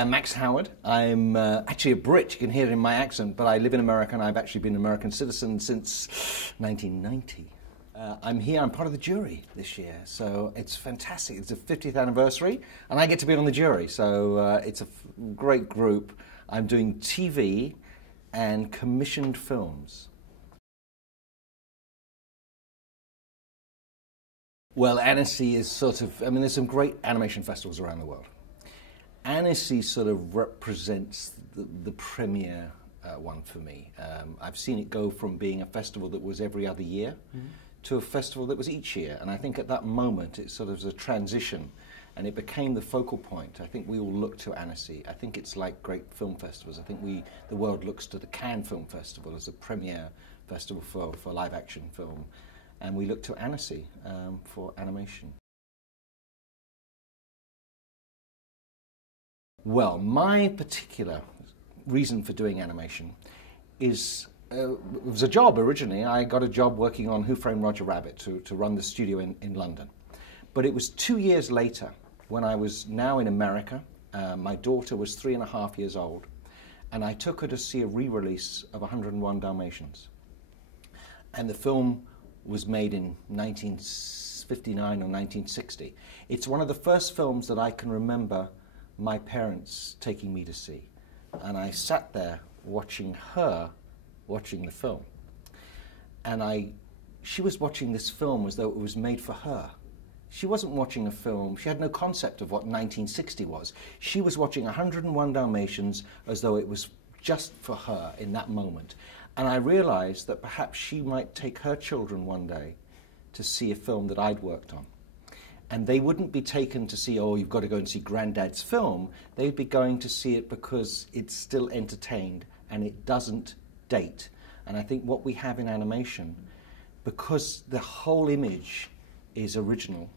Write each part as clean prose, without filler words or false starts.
I'm Max Howard. I'm actually a Brit, you can hear it in my accent, but I live in America and I've actually been an American citizen since 1990. I'm here, I'm part of the jury this year, so it's fantastic. It's the 50th anniversary and I get to be on the jury, so it's a great group. I'm doing TV and commissioned films. Well, Annecy is sort of, I mean, there's some great animation festivals around the world. Annecy sort of represents the premier one for me. I've seen it go from being a festival that was every other year to a festival that was each year. And I think at that moment it sort of was a transition and it became the focal point. I think we all look to Annecy. I think it's like great film festivals. I think the world looks to the Cannes Film Festival as a premier festival for live action film. And we look to Annecy for animation. Well, my particular reason for doing animation is, it was a job originally. I got a job working on Who Framed Roger Rabbit to run the studio in London. But it was 2 years later, when I was now in America, my daughter was 3.5 years old, and I took her to see a re-release of 101 Dalmatians. And the film was made in 1959 or 1960. It's one of the first films that I can remember my parents taking me to see. And I sat there watching her watching the film. And she was watching this film as though it was made for her. She wasn't watching a film, she had no concept of what 1960 was. She was watching 101 Dalmatians as though it was just for her in that moment. And I realized that perhaps she might take her children one day to see a film that I'd worked on. And they wouldn't be taken to see, oh, you've got to go and see Granddad's film. They'd be going to see it because it's still entertained and it doesn't date. And I think what we have in animation, because the whole image is original,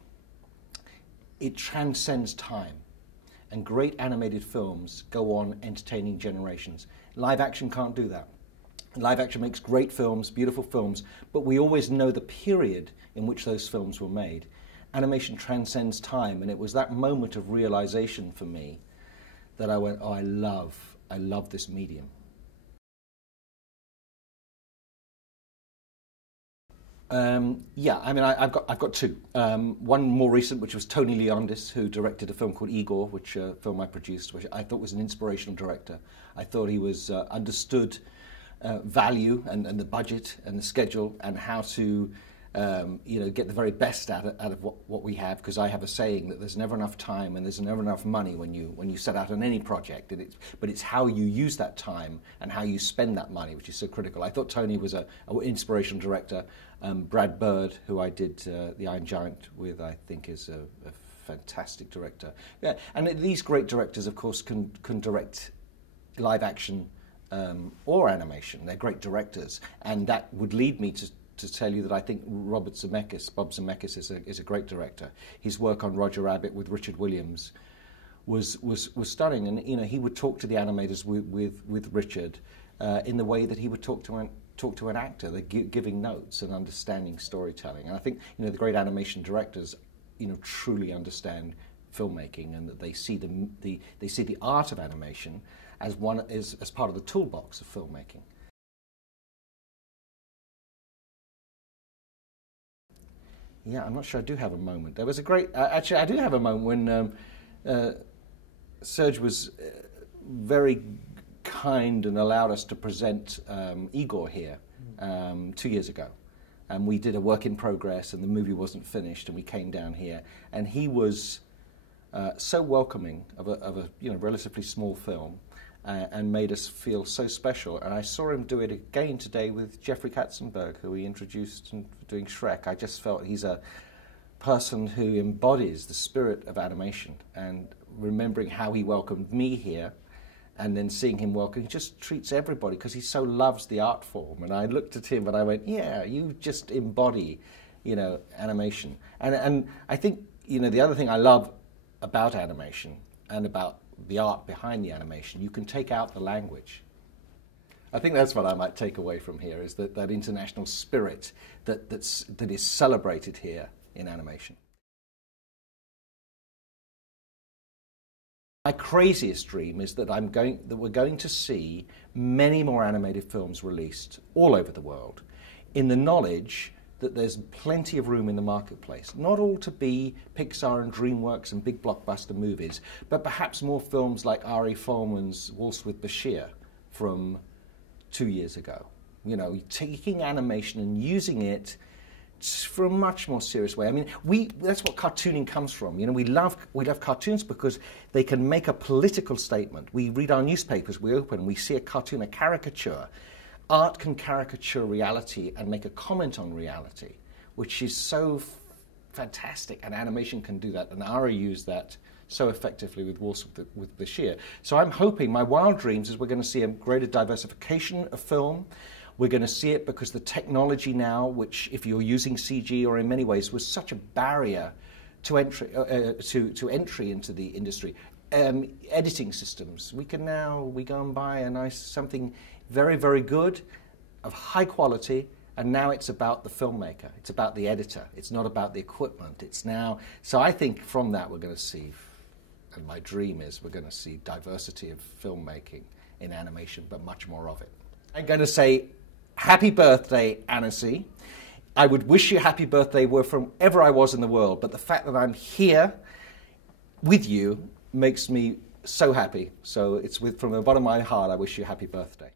it transcends time. And great animated films go on entertaining generations. Live action can't do that. Live action makes great films, beautiful films, but we always know the period in which those films were made. Animation transcends time, and it was that moment of realization for me that I went, oh, I love this medium. Yeah, I mean, I've got two. One more recent, which was Tony Leondis, who directed a film called Igor, which a film I produced, which I thought was an inspirational director. I thought he was understood value and the budget and the schedule and how to get the very best out of what we have, because I have a saying that there's never enough time and there's never enough money when you set out on any project, but it's how you use that time and how you spend that money which is so critical. I thought Tony was an inspirational director. Brad Bird, who I did The Iron Giant with, I think is a fantastic director. Yeah, and these great directors, of course, can direct live action or animation. They're great directors, and that would lead me to tell you that I think Bob Zemeckis is a great director. His work on Roger Rabbit with Richard Williams was stunning, and he would talk to the animators with Richard in the way that he would talk to an actor. They're giving notes and understanding storytelling. And I think the great animation directors truly understand filmmaking, and that they see the art of animation as part of the toolbox of filmmaking. Yeah, I'm not sure I do have a moment. There was a great... actually, I do have a moment when Serge was very kind and allowed us to present Igor here 2 years ago. And we did a work in progress, and the movie wasn't finished, and we came down here. And he was so welcoming of a relatively small film, and made us feel so special. And I saw him do it again today with Jeffrey Katzenberg, who he introduced in doing Shrek. I just felt he's a person who embodies the spirit of animation, and remembering how he welcomed me here, and then seeing him welcome, he just treats everybody because he so loves the art form. And I looked at him and I went, yeah, you just embody, animation. And I think, the other thing I love about animation and about the art behind the animation, you can take out the language. I think that's what I might take away from here, is that international spirit that is celebrated here in animation. My craziest dream is that we're going to see many more animated films released all over the world, in the knowledge that there's plenty of room in the marketplace. Not all to be Pixar and DreamWorks and big blockbuster movies, but perhaps more films like Ari Folman's Waltz with Bashir from 2 years ago. You know, taking animation and using it for a much more serious way. I mean, that's what cartooning comes from. You know, we love cartoons because they can make a political statement. We read our newspapers, we open, we see a cartoon, a caricature. Art can caricature reality and make a comment on reality, which is so fantastic, and animation can do that. And Ari used that so effectively with Waltz with Bashir. So I'm hoping, my wild dreams is we're going to see a greater diversification of film. We're going to see it because the technology now, which if you're using CG or in many ways was such a barrier to entry, to entry into the industry, editing systems, we go and buy something very, very good, of high quality, and now it's about the filmmaker, it's about the editor, it's not about the equipment. So I think from that we're going to see, and my dream is we're going to see diversity of filmmaking in animation, but much more of it. I'm going to say happy birthday, Annecy. I would wish you happy birthday wherever I was in the world, but the fact that I'm here with you makes me so happy. So it's from the bottom of my heart, I wish you happy birthday.